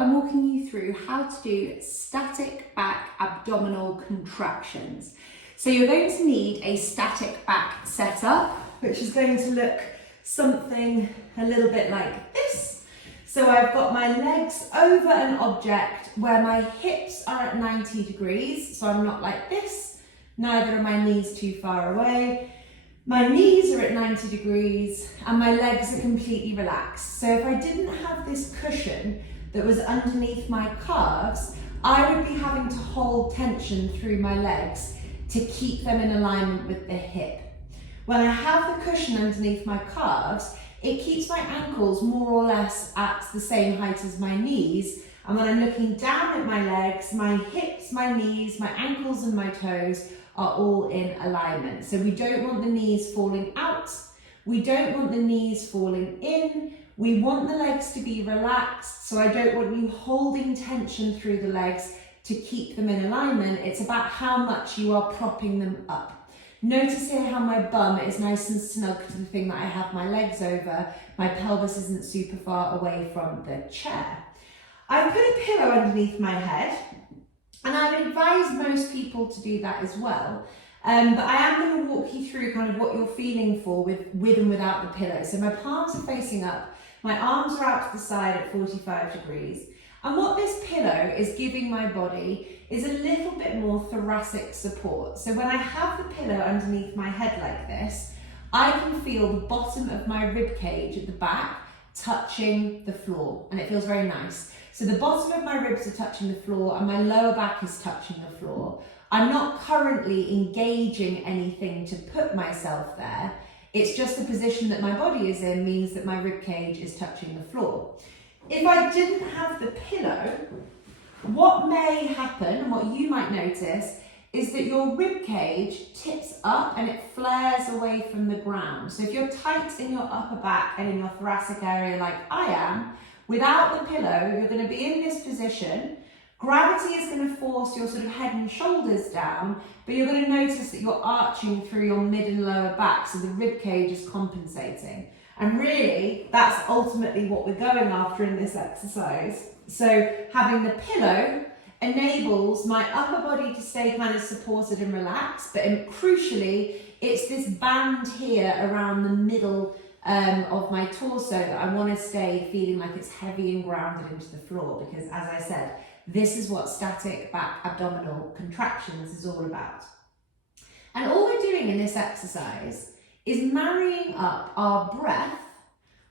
I'm walking you through how to do static back abdominal contractions. So you're going to need a static back setup, which is going to look something a little bit like this. So I've got my legs over an object where my hips are at 90 degrees, so I'm not like this, neither are my knees too far away. My knees are at 90 degrees and my legs are completely relaxed. So if I didn't have this cushion that was underneath my calves, I would be having to hold tension through my legs to keep them in alignment with the hip. When I have the cushion underneath my calves, it keeps my ankles more or less at the same height as my knees. And when I'm looking down at my legs, my hips, my knees, my ankles and my toes are all in alignment. So we don't want the knees falling out. We don't want the knees falling in. We want the legs to be relaxed. So I don't want you holding tension through the legs to keep them in alignment. It's about how much you are propping them up. Notice here how my bum is nice and snug to the thing that I have my legs over. My pelvis isn't super far away from the chair. I've put a pillow underneath my head, and I would advise most people to do that as well. But I am going to walk you through kind of what you're feeling for with and without the pillow. So my palms are facing up, my arms are out to the side at 45 degrees. And what this pillow is giving my body is a little bit more thoracic support. So when I have the pillow underneath my head like this, I can feel the bottom of my rib cage at the back touching the floor, and it feels very nice. So the bottom of my ribs are touching the floor and my lower back is touching the floor. I'm not currently engaging anything to put myself there. It's just the position that my body is in means that my rib cage is touching the floor. If I didn't have the pillow, what may happen and what you might notice is that your rib cage tips up and it flares away from the ground. So if you're tight in your upper back and in your thoracic area like I am, without the pillow, you're going to be in this position. Gravity is going to force your sort of head and shoulders down, but you're going to notice that you're arching through your mid and lower back, so the rib cage is compensating. And really, that's ultimately what we're going after in this exercise. So having the pillow enables my upper body to stay kind of supported and relaxed, but crucially, it's this band here around the middle of my torso that I want to stay feeling like it's heavy and grounded into the floor, because as I said, this is what static back abdominal contractions is all about. And all we're doing in this exercise is marrying up our breath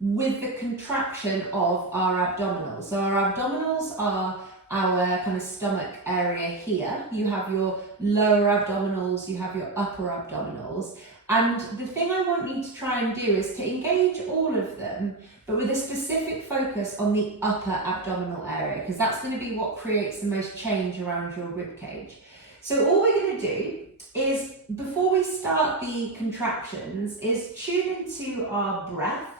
with the contraction of our abdominals. So our abdominals are our kind of stomach area here. You have your lower abdominals, you have your upper abdominals. And the thing I want you to try and do is to engage all of them, but with a specific focus on the upper abdominal area, because that's going to be what creates the most change around your rib cage. So all we're going to do is, before we start the contractions, is tune into our breath.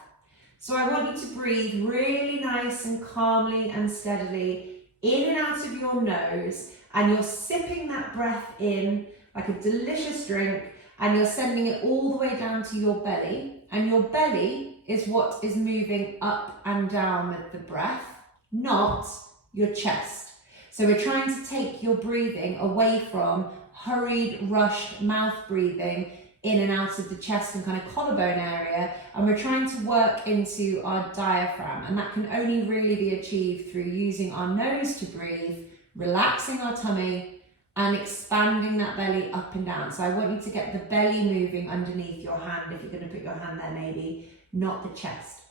So I want you to breathe really nice and calmly and steadily in and out of your nose, and you're sipping that breath in like a delicious drink, and you're sending it all the way down to your belly, and your belly is what is moving up and down with the breath, not your chest. So we're trying to take your breathing away from hurried, rushed mouth breathing in and out of the chest and kind of collarbone area, and we're trying to work into our diaphragm, and that can only really be achieved through using our nose to breathe, relaxing our tummy, and expanding that belly up and down. So I want you to get the belly moving underneath your hand, if you're going to put your hand there maybe, not the chest.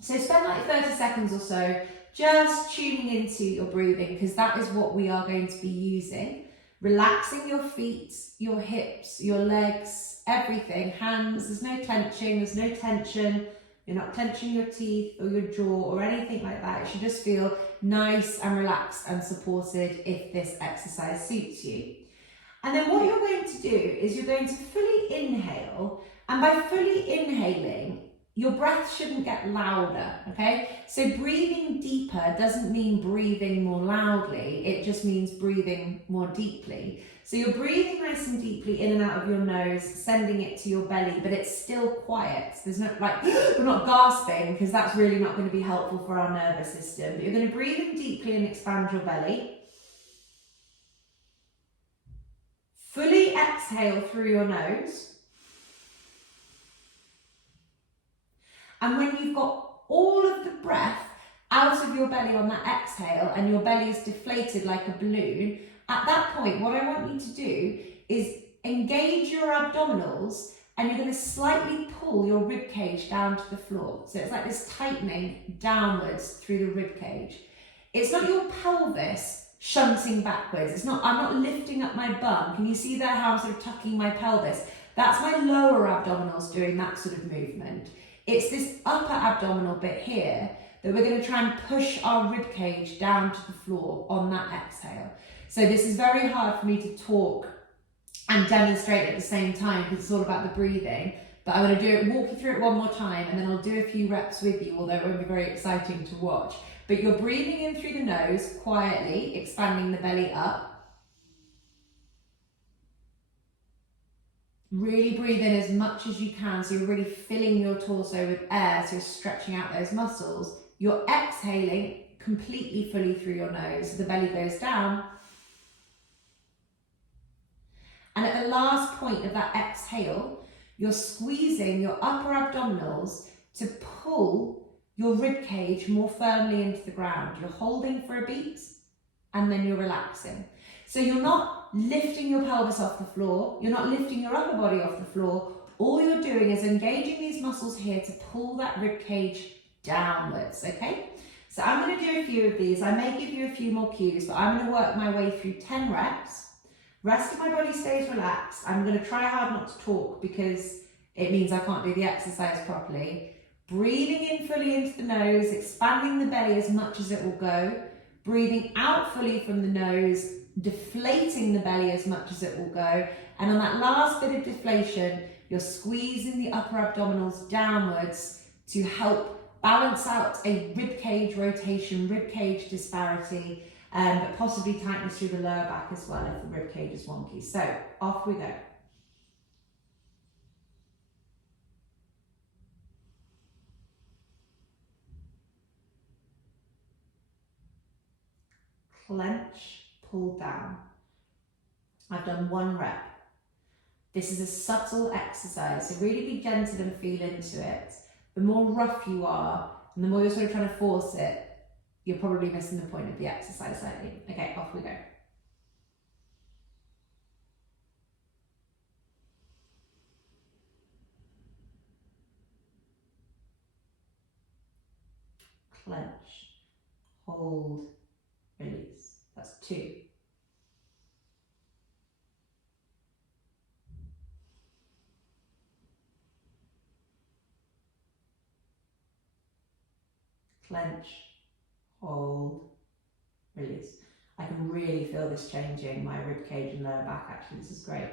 So spend like 30 seconds or so just tuning into your breathing, because that is what we are going to be using. Relaxing your feet, your hips, your legs, everything, hands, there's no clenching, there's no tension. You're not clenching your teeth or your jaw or anything like that. It should just feel nice and relaxed and supported if this exercise suits you. And then what you're going to do is you're going to fully inhale, and by fully inhaling, your breath shouldn't get louder, okay? So breathing deeper doesn't mean breathing more loudly, it just means breathing more deeply. So you're breathing nice and deeply in and out of your nose, sending it to your belly, but it's still quiet. There's no, like, we're not gasping, because that's really not going to be helpful for our nervous system. But you're going to breathe in deeply and expand your belly. Fully exhale through your nose. And when you've got all of the breath out of your belly on that exhale and your belly is deflated like a balloon, at that point, what I want you to do is engage your abdominals, and you're going to slightly pull your rib cage down to the floor. So it's like this tightening downwards through the rib cage. It's not your pelvis shunting backwards. It's not, I'm not lifting up my bum. Can you see there how I'm sort of tucking my pelvis? That's my lower abdominals doing that sort of movement. It's this upper abdominal bit here that we're going to try and push our rib cage down to the floor on that exhale. So this is very hard for me to talk and demonstrate at the same time, because it's all about the breathing. But I'm going to do it, walk you through it one more time, and then I'll do a few reps with you, although it won't be very exciting to watch. But you're breathing in through the nose quietly, expanding the belly up. Really breathe in as much as you can, so you're really filling your torso with air, so you're stretching out those muscles. You're exhaling completely fully through your nose, so the belly goes down. And at the last point of that exhale, you're squeezing your upper abdominals to pull your rib cage more firmly into the ground. You're holding for a beat, and then you're relaxing. So you're not lifting your pelvis off the floor, you're not lifting your upper body off the floor. All you're doing is engaging these muscles here to pull that rib cage downwards, okay? So I'm going to do a few of these. I may give you a few more cues, but I'm going to work my way through 10 reps. Rest of my body stays relaxed. I'm going to try hard not to talk, because it means I can't do the exercise properly. Breathing in fully into the nose, expanding the belly as much as it will go. Breathing out fully from the nose, deflating the belly as much as it will go. And on that last bit of deflation, you're squeezing the upper abdominals downwards to help balance out a rib cage rotation, rib cage disparity, but possibly tightness through the lower back as well if the rib cage is wonky. So off we go. Clench, pull down. I've done 1 rep. This is a subtle exercise, so really be gentle and feel into it. The more rough you are, and the more you're sort of trying to force it, you're probably missing the point of the exercise slightly. Okay, off we go. Clench, hold, release. That's 2. Clench, hold, release. I can really feel this changing my rib cage and lower back actually. This is great.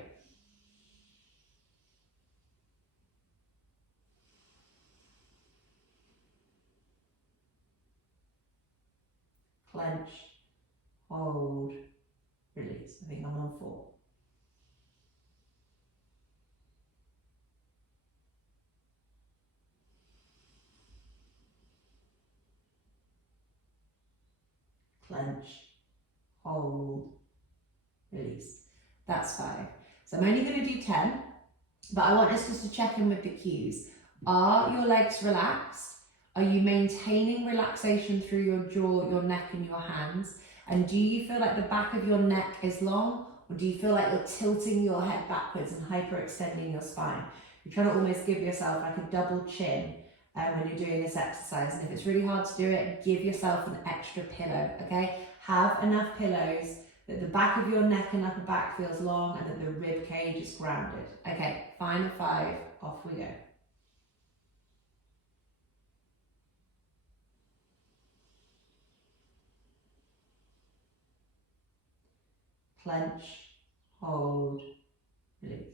Clench, hold, release. I think I'm on 4. Clench, hold, release. That's 5. So I'm only going to do 10, but I want us just to check in with the cues. Are your legs relaxed? Are you maintaining relaxation through your jaw, your neck and your hands? And do you feel like the back of your neck is long, or do you feel like you're tilting your head backwards and hyperextending your spine? You're trying to almost give yourself like a double chin when you're doing this exercise. And if it's really hard to do it, give yourself an extra pillow, okay? Have enough pillows that the back of your neck and upper back feels long and that the rib cage is grounded. Okay, final 5, off we go. Clench, hold, release.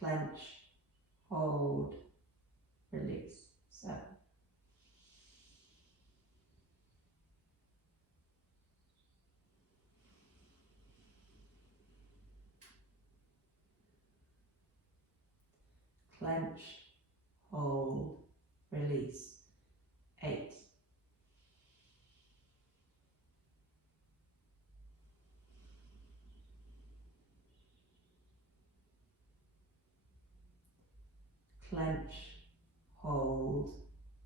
clench, hold, release. 7. Clench, hold, release. 8. Clench, hold,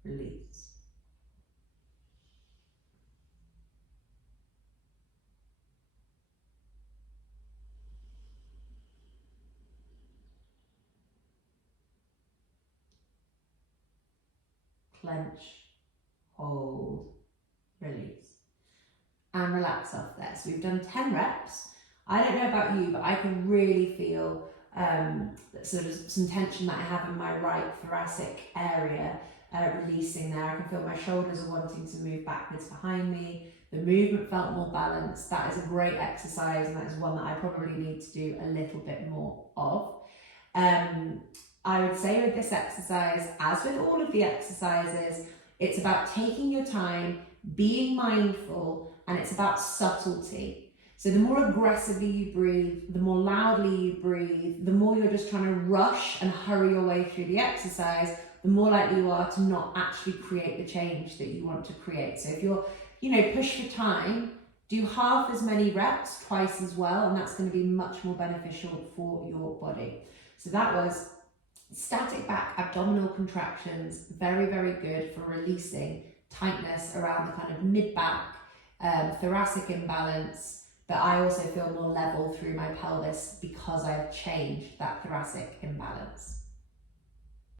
release. 8. Clench, hold, release. And relax off there. So we've done 10 reps. I don't know about you, but I can really feel sort of some tension that I have in my right thoracic area releasing there. I can feel my shoulders are wanting to move backwards behind me. The movement felt more balanced. That is a great exercise, and that is one that I probably need to do a little bit more of. I would say with this exercise, as with all of the exercises, it's about taking your time, being mindful, and it's about subtlety. So the more aggressively you breathe, the more loudly you breathe, the more you're just trying to rush and hurry your way through the exercise, the more likely you are to not actually create the change that you want to create. So if you're, push for time, do half as many reps, twice as well, and that's going to be much more beneficial for your body. So that was static back abdominal contractions, very, very good for releasing tightness around the kind of mid-back, thoracic imbalance, but I also feel more level through my pelvis because I've changed that thoracic imbalance.